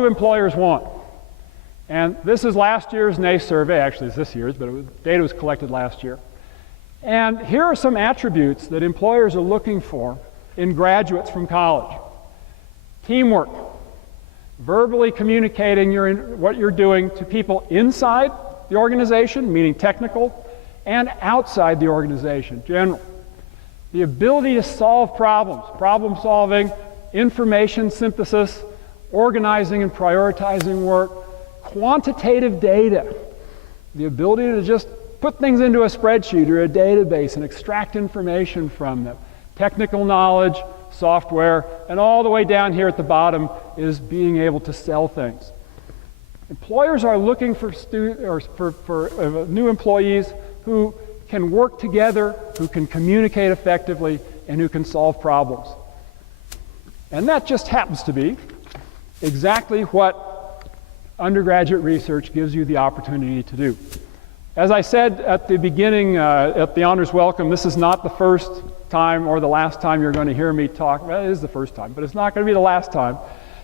do employers want? And this is last year's NACE survey. Actually, it's this year's, but data was collected last year. And here are some attributes that employers are looking for in graduates from college. Teamwork, verbally communicating what you're doing to people inside the organization, meaning technical, and outside the organization, general. The ability to solve problems, problem solving, information synthesis, organizing and prioritizing work, quantitative data, the ability to just put things into a spreadsheet or a database and extract information from them, technical knowledge, software, and all the way down here at the bottom is being able to sell things. Employers are looking for new employees who can work together, who can communicate effectively, and who can solve problems. And that just happens to be exactly what undergraduate research gives you the opportunity to do. As I said at the beginning, at the honors welcome, this is not the first time or the last time you're going to hear me talk. Well, it is the first time, but it's not going to be the last time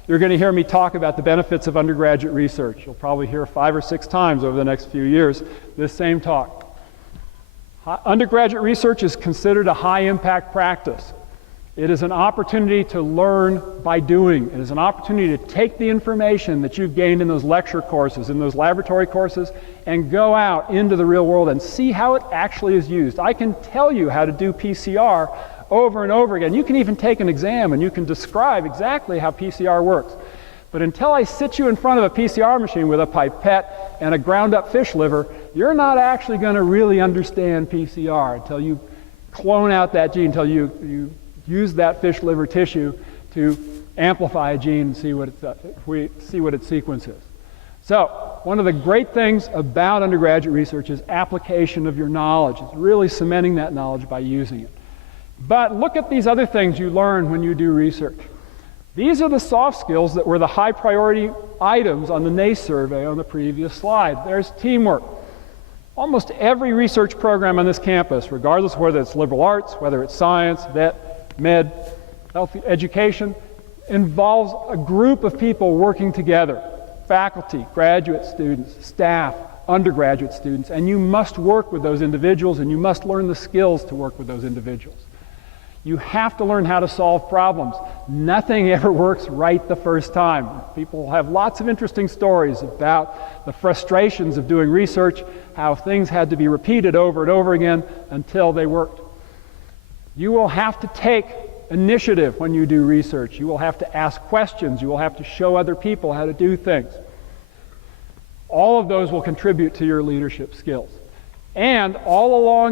you're going to hear me talk about the benefits of undergraduate research. You'll probably hear 5 or 6 times over the next few years this same talk. Undergraduate research is considered a high-impact practice. It is an opportunity to learn by doing. It is an opportunity to take the information that you've gained in those lecture courses, in those laboratory courses, and go out into the real world and see how it actually is used. I can tell you how to do PCR over and over again. You can even take an exam and you can describe exactly how PCR works. But until I sit you in front of a PCR machine with a pipette and a ground up fish liver, you're not actually going to really understand PCR until you clone out that gene, until you use that fish liver tissue to amplify a gene and see what its sequence is. So, one of the great things about undergraduate research is application of your knowledge. It's really cementing that knowledge by using it. But look at these other things you learn when you do research. These are the soft skills that were the high priority items on the NACE survey on the previous slide. There's teamwork. Almost every research program on this campus, regardless of whether it's liberal arts, whether it's science, vet, med, health education, involves a group of people working together. Faculty, graduate students, staff, undergraduate students, and you must work with those individuals and you must learn the skills to work with those individuals. You have to learn how to solve problems. Nothing ever works right the first time. People have lots of interesting stories about the frustrations of doing research, how things had to be repeated over and over again until they worked. You will have to take initiative when you do research. You will have to ask questions. You will have to show other people how to do things. All of those will contribute to your leadership skills. And all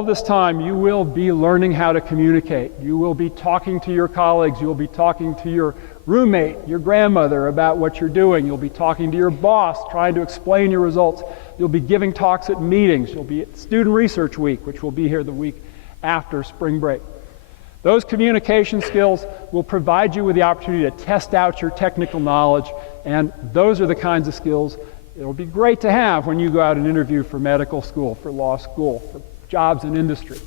of this time, you will be learning how to communicate. You will be talking to your colleagues. You will be talking to your roommate, your grandmother about what you're doing. You'll be talking to your boss, trying to explain your results. You'll be giving talks at meetings. You'll be at Student Research Week, which will be here the week after spring break. Those communication skills will provide you with the opportunity to test out your technical knowledge, and those are the kinds of skills it'll be great to have when you go out and interview for medical school, for law school, for jobs in industry.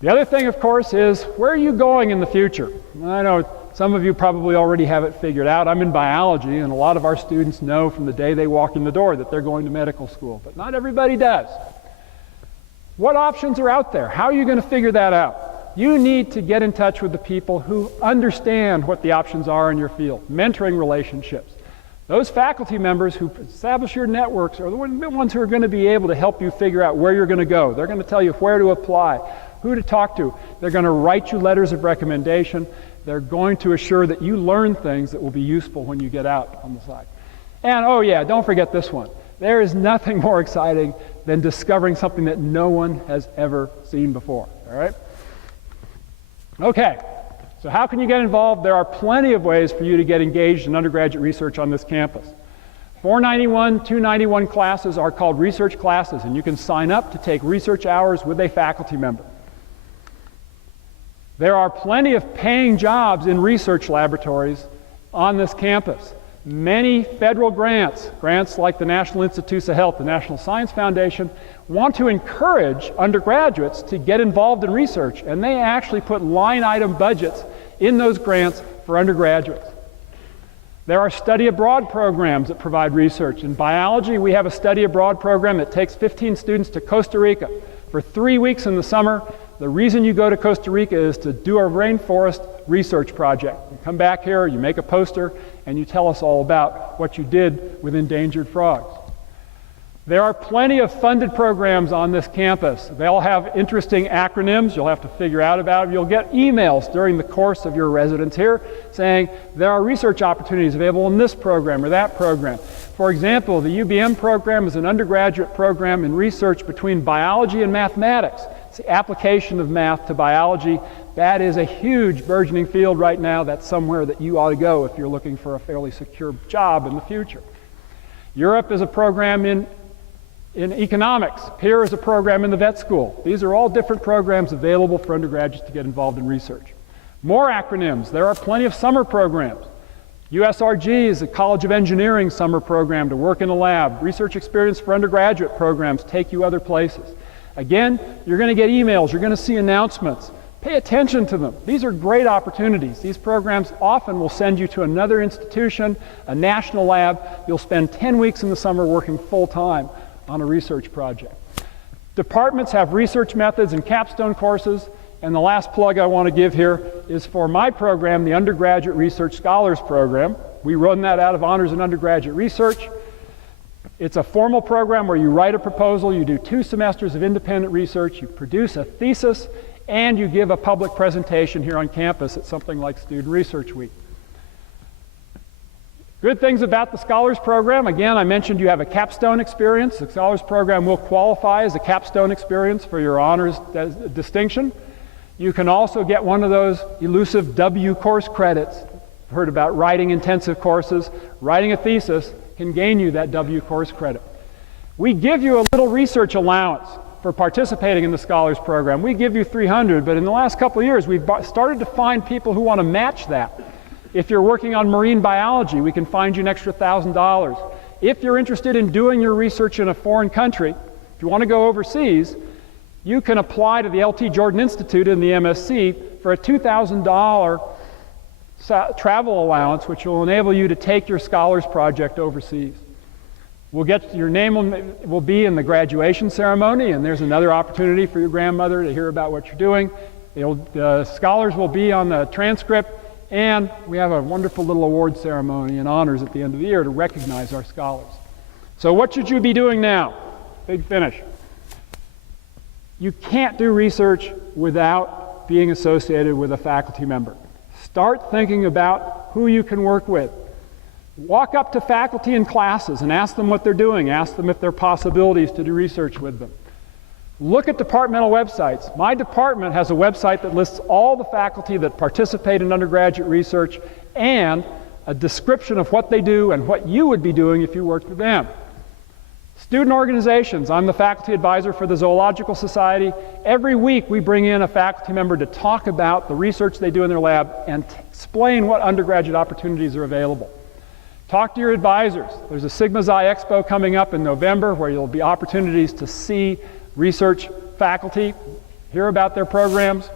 The other thing, of course, is where are you going in the future? I know some of you probably already have it figured out. I'm in biology, and a lot of our students know from the day they walk in the door that they're going to medical school, but not everybody does. What options are out there? How are you going to figure that out? You need to get in touch with the people who understand what the options are in your field, mentoring relationships. Those faculty members who establish your networks are the ones who are going to be able to help you figure out where you're going to go. They're going to tell you where to apply, who to talk to. They're going to write you letters of recommendation. They're going to assure that you learn things that will be useful when you get out on the side. And oh yeah, don't forget this one. There is nothing more exciting than discovering something that no one has ever seen before. All right? Okay. So how can you get involved? There are plenty of ways for you to get engaged in undergraduate research on this campus. 491, 291 classes are called research classes, and you can sign up to take research hours with a faculty member. There are plenty of paying jobs in research laboratories on this campus. Many federal grants like the National Institutes of Health, the National Science Foundation, want to encourage undergraduates to get involved in research, and they actually put line item budgets in those grants for undergraduates. There are study abroad programs that provide research. In biology, we have a study abroad program that takes 15 students to Costa Rica for 3 weeks in the summer. The reason you go to Costa Rica is to do a rainforest research project. You come back here, you make a poster, and you tell us all about what you did with endangered frogs. There are plenty of funded programs on this campus. They all have interesting acronyms you'll have to figure out about. You'll get emails during the course of your residence here saying there are research opportunities available in this program or that program. For example, the UBM program is an undergraduate program in research between biology and mathematics. It's the application of math to biology. That is a huge burgeoning field right now. That's somewhere that you ought to go if you're looking for a fairly secure job in the future. Europe is a program in economics. Here is a program in the vet school. These are all different programs available for undergraduates to get involved in research. More acronyms. There are plenty of summer programs. USRG is a College of Engineering summer program to work in a lab. Research experience for undergraduate programs take you other places. Again, you're going to get emails. You're going to see announcements. Pay attention to them. These are great opportunities. These programs often will send you to another institution, a national lab. You'll spend 10 weeks in the summer working full-time on a research project. Departments have research methods and capstone courses, and the last plug I want to give here is for my program, the Undergraduate Research Scholars Program. We run that out of Honors in Undergraduate Research. It's a formal program where you write a proposal, you do 2 semesters of independent research, you produce a thesis, and you give a public presentation here on campus at something like Student Research Week. Good things about the Scholars Program. Again, I mentioned you have a capstone experience. The Scholars Program will qualify as a capstone experience for your honors distinction. You can also get one of those elusive W course credits. I've heard about writing intensive courses. Writing a thesis can gain you that W course credit. We give you a little research allowance for participating in the Scholars Program. We give you $300, but in the last couple of years, we've started to find people who want to match that. If you're working on marine biology, we can find you an extra $1,000. If you're interested in doing your research in a foreign country, if you want to go overseas, you can apply to the L.T. Jordan Institute in the MSc for a $2,000 travel allowance, which will enable you to take your scholars project overseas. Your name will be in the graduation ceremony, and there's another opportunity for your grandmother to hear about what you're doing. The scholars will be on the transcript, and we have a wonderful little award ceremony and honors at the end of the year to recognize our scholars. So what should you be doing now? Big finish. You can't do research without being associated with a faculty member. Start thinking about who you can work with. Walk up to faculty in classes and ask them what they're doing. Ask them if there are possibilities to do research with them. Look at departmental websites. My department has a website that lists all the faculty that participate in undergraduate research and a description of what they do and what you would be doing if you worked with them. Student organizations. I'm the faculty advisor for the Zoological Society. Every week we bring in a faculty member to talk about the research they do in their lab and explain what undergraduate opportunities are available. Talk to your advisors. There's a Sigma Xi Expo coming up in November where there'll be opportunities to see research faculty, hear about their programs.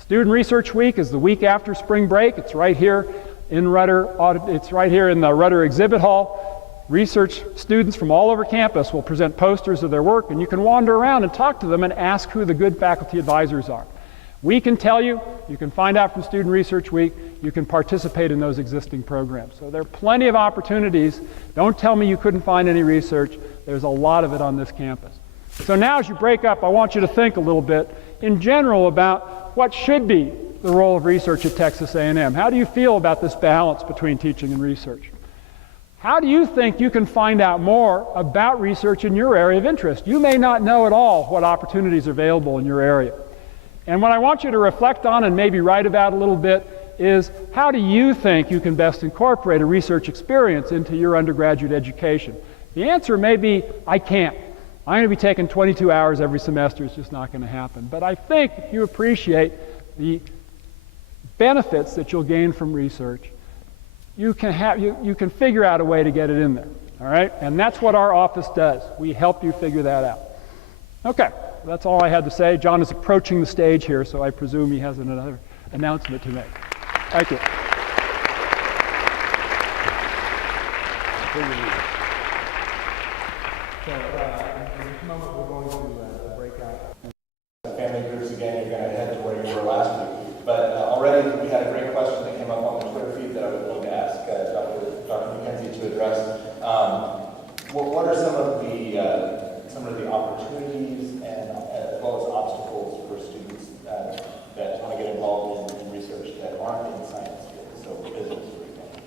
Student Research Week is the week after spring break. It's right here in Rudder. It's right here in the Rudder Exhibit Hall. Research students from all over campus will present posters of their work, and you can wander around and talk to them and ask who the good faculty advisors are. We can tell you, you can find out from Student Research Week, you can participate in those existing programs. So there are plenty of opportunities. Don't tell me you couldn't find any research. There's a lot of it on this campus. So now as you break up, I want you to think a little bit in general about what should be the role of research at Texas A&M. How do you feel about this balance between teaching and research? How do you think you can find out more about research in your area of interest? You may not know at all what opportunities are available in your area. And what I want you to reflect on and maybe write about a little bit is how do you think you can best incorporate a research experience into your undergraduate education? The answer may be, I can't. I'm going to be taking 22 hours every semester. It's just not going to happen. But I think if you appreciate the benefits that you'll gain from research, you can figure out a way to get it in there. All right? And that's what our office does. We help you figure that out. Okay. That's all I had to say. John is approaching the stage here, so I presume he has another announcement to make. Thank you. in this moment, we're going to break out. Family groups again, you're going to head to where you were last week. But already we had a great question that came up on the Twitter feed that I would love to ask Dr. McKenzie to address. What are some of the opportunities and as well as obstacles for students that want to get involved in research that aren't in science fields, so business, for example?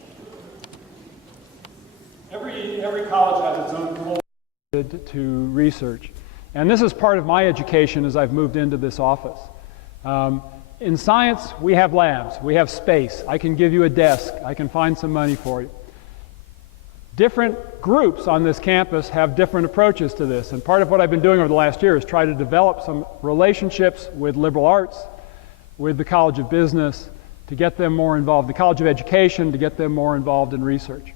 Every college has its own role to research. And this is part of my education as I've moved into this office. In science, we have labs, we have space. I can give you a desk, I can find some money for you. Different groups on this campus have different approaches to this, and part of what I've been doing over the last year is try to develop some relationships with liberal arts, with the College of Business, to get them more involved, the College of Education, to get them more involved in research.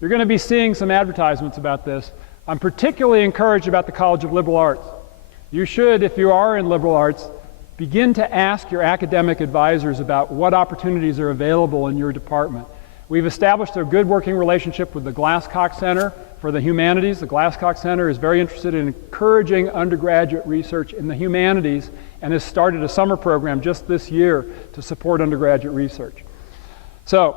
You're going to be seeing some advertisements about this. I'm particularly encouraged about the College of Liberal Arts. You should, if you are in liberal arts, begin to ask your academic advisors about what opportunities are available in your department. We've established a good working relationship with the Glasscock Center for the Humanities. The Glasscock Center is very interested in encouraging undergraduate research in the humanities and has started a summer program just this year to support undergraduate research. So,